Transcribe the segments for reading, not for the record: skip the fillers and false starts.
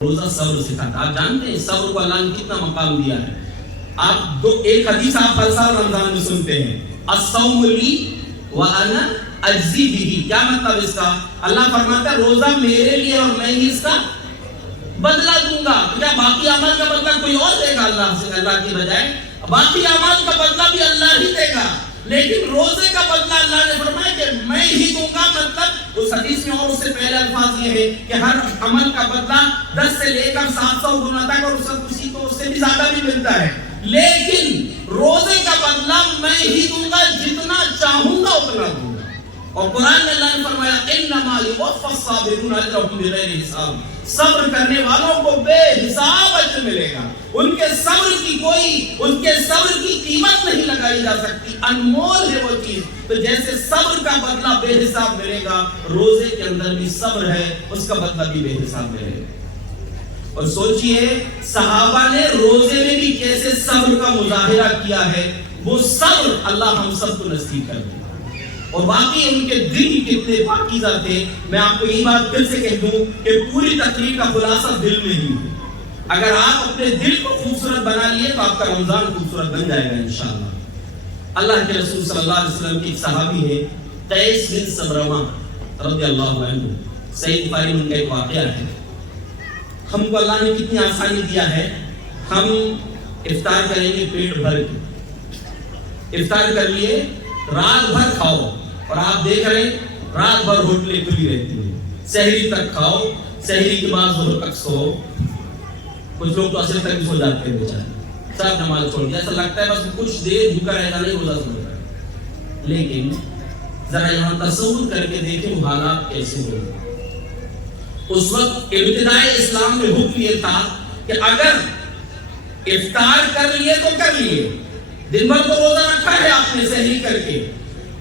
روزہ صبر سکھاتا ہے. آپ جانتے ہیں صبر کو اللہ نے کتنا مقام دیا ہے. آپ ایک حدیث آپ ہر سال رمضان میں سنتے ہیں, الصوم لی وانا اجزی بہ. کیا مطلب اس کا؟ اللہ فرماتا ہے روزہ میرے لیے اور میں ہی اس کا بدلہ دوں گا. کیا باقی اعمال کا بدلہ کوئی اور دے گا اللہ کی بجائے؟ باقی اعمال کا بدلہ بھی اللہ ہی دے گا, لیکن روزے کا بدلہ اللہ نے فرمایا کہ میں ہی دوں گا. مطلب اس حدیث میں اور اس سے پہلے الفاظ یہ ہے کہ ہر عمل کا بدلہ 10 سے لے کر 700 گنا تک, اور کسی کو اس سے بھی زیادہ بھی ملتا ہے, لیکن روزے کا بدلہ میں ہی دوں گا, جتنا چاہوں گا اتنا دوں گا. اور قرآن میں اللہ نے فرمایا انما یوفی الصابرون اجرهم بغیر حساب. صبر کرنے والوں کو بے حساب اجر ملے گا. ان کے صبر کی قیمت نہیں لگائی جا سکتی, انمول ہے وہ چیز. تو جیسے صبر کا بدلہ بے حساب ملے گا, روزے کے اندر بھی صبر ہے, اس کا بدلہ بھی بے حساب ملے گا. اور سوچئے صحابہ نے روزے میں بھی کیسے صبر کا مظاہرہ کیا ہے. وہ صبر اللہ ہم سب کو نصیب کر دے. اور باقی ان کے دل کتنے پاکیزہ تھے. میں آپ کو یہ بات دل سے کہہ دوں کہ پوری تقریر کا خلاصہ دل میں ہی ہے. اگر آپ اپنے دل کو خوبصورت بنا لیے تو آپ کا رمضان خوبصورت بن جائے گا انشاءاللہ. اللہ کے رسول صلی اللہ علیہ وسلم کی ایک صحابی ہے قیس بن سبرمہ رضی اللہ عنہ. صحیح بخاری میں ان کا ایک واقعہ ہے. ہم کو اللہ نے کتنی آسانی دیا ہے. ہم افطار کریں گے پیٹ بھر کے. افطار کر لیے, رات بھر کھاؤ, اور آپ دیکھ رہے ہیں رات بھر ہوٹلیں کھلی رہتی ہیں. سحری تک کھاؤ, سحری کے بعد ظہر تک سو. کچھ لوگ تو عصر تک بھی سو جاتے ہیں بیچارے, سب نماز چھوڑ دیا. ایسا لگتا ہے بس کچھ دیر جھکا رہتا نہیں, روزہ سو رہا ہے. لیکن ذرا یہاں تصور کر کے دیکھیں وہ حالات کیسے ہو. اس وقت ابتدائے اسلام میں حکم یہ تھا کہ اگر افطار کر لیے تو کر لیے, دن بھر کو روزہ رکھا ہے آپ نے سحری کر کے,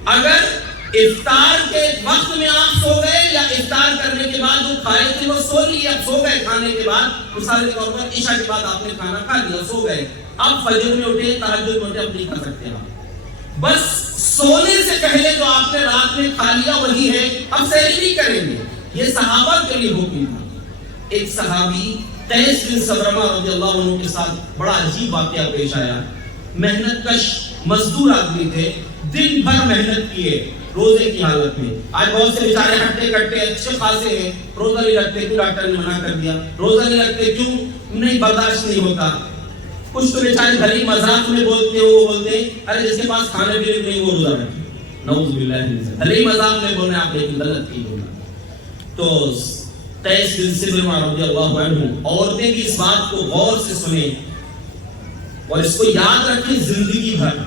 اگر افطار کے وقت میں آپ سو گئے یا افطار کرنے کے بعد جو کھائے تھے وہ سو لیے, اب سو گئے کھانے کے بعد, مثال کے طور پر عشاء کے بعد آپ نے کھانا کھا لیا, سو گئے, اب فجر میں اٹھے, تہجد میں اٹھے, اب نہیں کھا سکتے آپ. بس سونے سے پہلے جو آپ نے رات میں کھا لیا وہی ہے, اب سحری نہیں کریں گے. یہ صحابہ کے لیے حکم تھا. ایک صحابی قیس بن سبرمہ رضی اللہ عنہ کے ساتھ بڑا عجیب واقعہ پیش آیا. محنت کش مزدور آدمی تھے, دن بھر محنت کیے روزے کی حالت میں. آج بہت سے بیچارے ہٹے کٹے اچھے خاصے ہیں, روزہ نہیں رکھتے, کیوں ڈاکٹر نے منع کر دیا, روزہ نہیں رکھتے کیوں, نہیں برداشت نہیں ہوتا. کچھ تو بیچارے بھلی مذاق میں بولتے ہیں, وہ بولتے ہیں ارے جس کے پاس کھانے پینے نہیں وہ روزہ رکھے. نعوذ باللہ من ذلک, بھلی مذاق میں بولنے آپ لیکن غلط کی بولنا. تو قیس بن سبرمہ رضی اللہ عنہ, عورتیں بھی اس بات کو غور سے سنیں اور اس کو یاد رکھیں زندگی بھر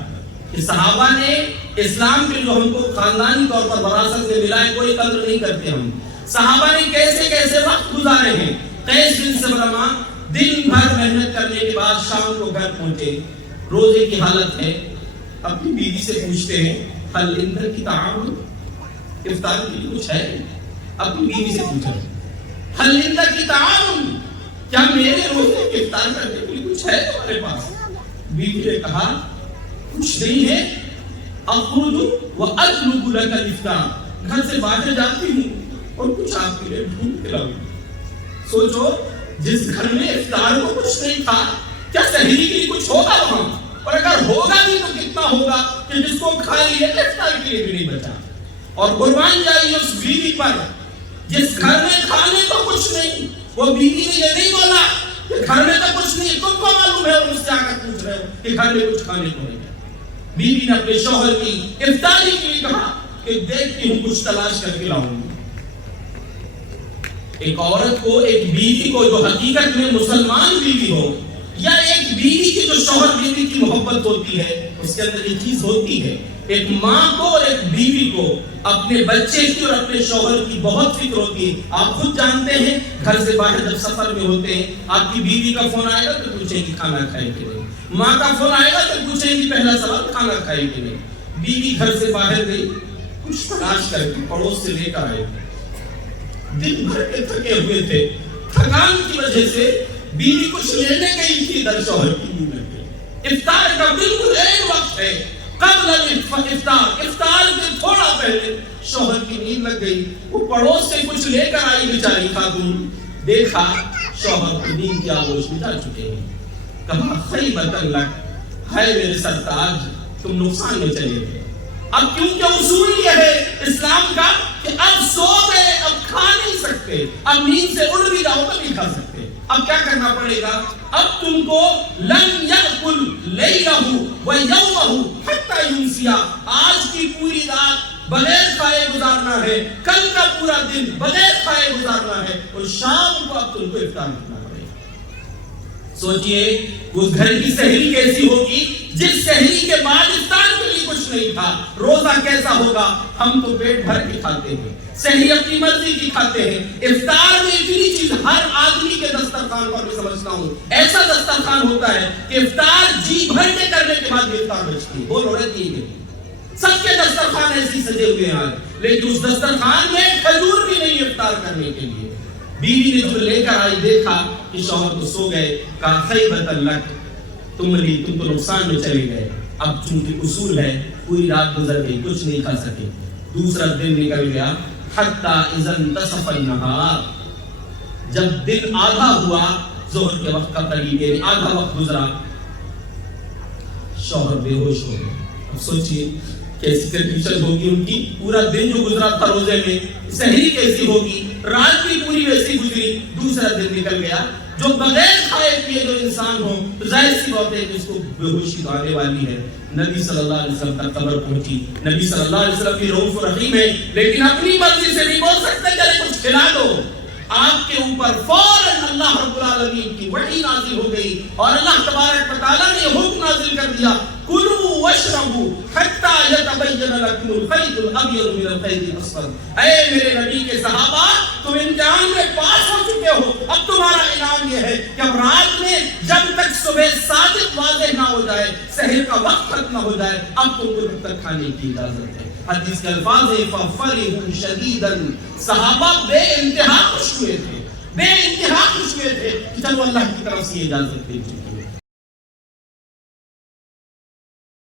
کہ صحابہ نے اسلام کے جو ہم کو خاندانی طور پر وراثت میں ملا ہے کوئی قدر نہیں کرتے. ہم صحابہ نے کیسے کیسے وقت گزارے ہیں. قیس بن سبرمہ دن بھر محنت کرنے کے بعد شام کو گھر پہنچے, روزے کی حالت ہے. اپنی بیوی سے پوچھتے ہیں حل اندر کی تعاون, افطار کے لیے کچھ ہے؟ اپنی بیوی سے پوچھا حل اندر کی تعاون, کیا میرے روزے کے افطار کرنے کے لیے کچھ ہے تمہارے پاس؟ بیوی نے کہا کچھ نہیں ہے. اخرج واطلب لك الافطار, گھر سے باہر جاتی ہوں اور کچھ آپ کے لیے ڈھونڈ کے لاؤں. سوچو جس گھر میں افطار کو کچھ نہیں تھا, کیا سحری کے لیے کچھ ہوگا وہاں؟ اور اگر ہوگا بھی تو کتنا ہوگا کہ جس کو کھا لیا افطار کے لیے بھی نہیں بچا. اور قربان جائیے اس بیوی پر جس گھر میں کھانے کو کچھ نہیں. وہ بیوی نے یہ نہیں بولا کہ گھر میں تو کچھ نہیں, تم کو معلوم ہے, اور مجھ سے آ کر پوچھ رہے ہو کہ گھر میں کچھ کھانے کو نہیں. بیوی نے اپنے شوہر کی افطاری کے لیے کہا کہ دیکھتی ہوں کچھ تلاش کر کے لاؤں گی. ایک عورت کو, ایک بیوی کو جو حقیقت میں مسلمان بیوی ہو, یا ایک بیوی کی جو شوہر بیوی کی محبت ہوتی ہے, اس کے اندر یہ چیز ہوتی ہے. ایک ماں کو اور ایک بیوی کو اپنے بچے کی اور اپنے شوہر کی بہت فکر ہوتی ہے. آپ خود جانتے ہیں گھر سے باہر جب سفر میں ہوتے ہیں, آپ کی بیوی کا فون آئے گا تو پوچھیں گی کھانا کھائے کہ نہیں, ماں کا فون آئے گا تو پوچھیں گی پہلا سوال کھانا کھائے کہ نہیں. بیوی گھر سے باہر گئی, کچھ تلاش کر کے پڑوس سے لے کر آئے. دن بھر کے تھکے ہوئے تھے, تھکان کی وجہ سے بیوی کچھ لینے گئی تھی, در شوہر کی منہ میں گئی. افطار کا بالکل ایک وقت ہے, قبل افطار, افطار کے تھوڑا پہلے شوہر کی نیند لگ گئی. وہ پڑوس سے کچھ لے کر آئی بیچاری خاتون, دیکھا شوہر کو نیند کی آغوش میں جا چکے ہیں. کہا خیبۃ لک، ہے میرے سرتاج تم نقصان میں چلے گئے. اب کیونکہ اصول یہ ہے اسلام کا کہ اب سو گئے، اب کھا نہیں سکتے، اب نیند سے اڑ بھی جاؤ تو نہیں کھا سکتے. اب کیا کرنا پڑے گا؟ اب تم کو لن یأکل لیلہ ویومہ حتی یمسیہ، آج کی پوری رات بغیر کھائے گزارنا ہے، کل کا پورا دن بغیر کھائے گزارنا ہے، اور شام کو اب تم کو افطار کرنا پڑے گا. سوچئے اس گھر کی سحری کیسی ہوگی جس سحری کے بعد افطار کے لیے کچھ نہیں تھا. روزہ کیسا ہوگا؟ ہم تو پیٹ بھر کے کھاتے ہیں، سحری اپنی مرضی کی کھاتے ہیں. افطار میں اتنی چیز ہر آدمی کے دسترخوان پر میں سمجھتا ہوں ایسا دسترخوان ہوتا ہے کہ افطار جی بھر کے کرنے کے بعد بھی افطار بچتی ہے. بول رہتی ہے سب کے دسترخوان ایسی سجے ہوئے ہیں، لیکن اس دسترخوان میں کھجور بھی نہیں افطار کرنے کے لیے. بیوی نے جو لے کر آئی دیکھا کہ شوہر تو سو گئے، کہا خیبۃ لک، تم تو نقصان میں چلے گئے. اب چونکہ اصول ہے پوری رات گزر گئی، کچھ نہیں کھا سکے. دوسرا دن نکل گیا، حتی اذا انتصف النہار، جب دن آدھا ہوا، ظہر کے وقت کا قریب یعنی آدھا وقت گزرا، شوہر بے ہوش ہو گئے. اب سوچئے کیسی کنڈیشن ہوگی ان کی. پورا دن جو گزرا تھا روزے میں، سحری کیسی ہوگی، رات بھی پوری ویسی گزری. دوسرا دن نکل گیا. جو بغیر کھائے پیے جو انسان ہو تو ظاہر سی بات ہے کہ اس کو بے ہوشی آنے والی ہے. نبی صلی اللہ علیہ وسلم تک خبر پہنچی. نبی صلی اللہ علیہ وسلم بھی رؤوف رحیم ہے، لیکن اپنی مرضی سے نہیں بول سکتے کہ کچھ کھلا دو. آپ کے اوپر فوراً اللہ رب العالمین کی وحی نازل ہو گئی اور اللہ تبارک و تعالیٰ نے حکم نازل کر دیا، کلوا واشربوا حتی یتبین لکم الخیط الابیض من الخیط الاصفر. اے میرے نبی کے صحابہ، تم امتحان میں پاس ہو چکے ہو. اب تمہارا انعام یہ ہے کہ اب رات میں جب تک صبح صادق واضح نہ ہو جائے، سحر کا وقت ختم نہ ہو جائے، اب تم کو تب تک کھانے کی اجازت ہے. حدیث کے الفاظ ہیں فَفَرِحُوا شَدِيدًا، صحابہ بے انتہا خوش ہوئے تھے، بے انتہا خوش ہوئے تھے کہ چلو اللہ کی طرف سے یہ اجازت دے چکی ہے.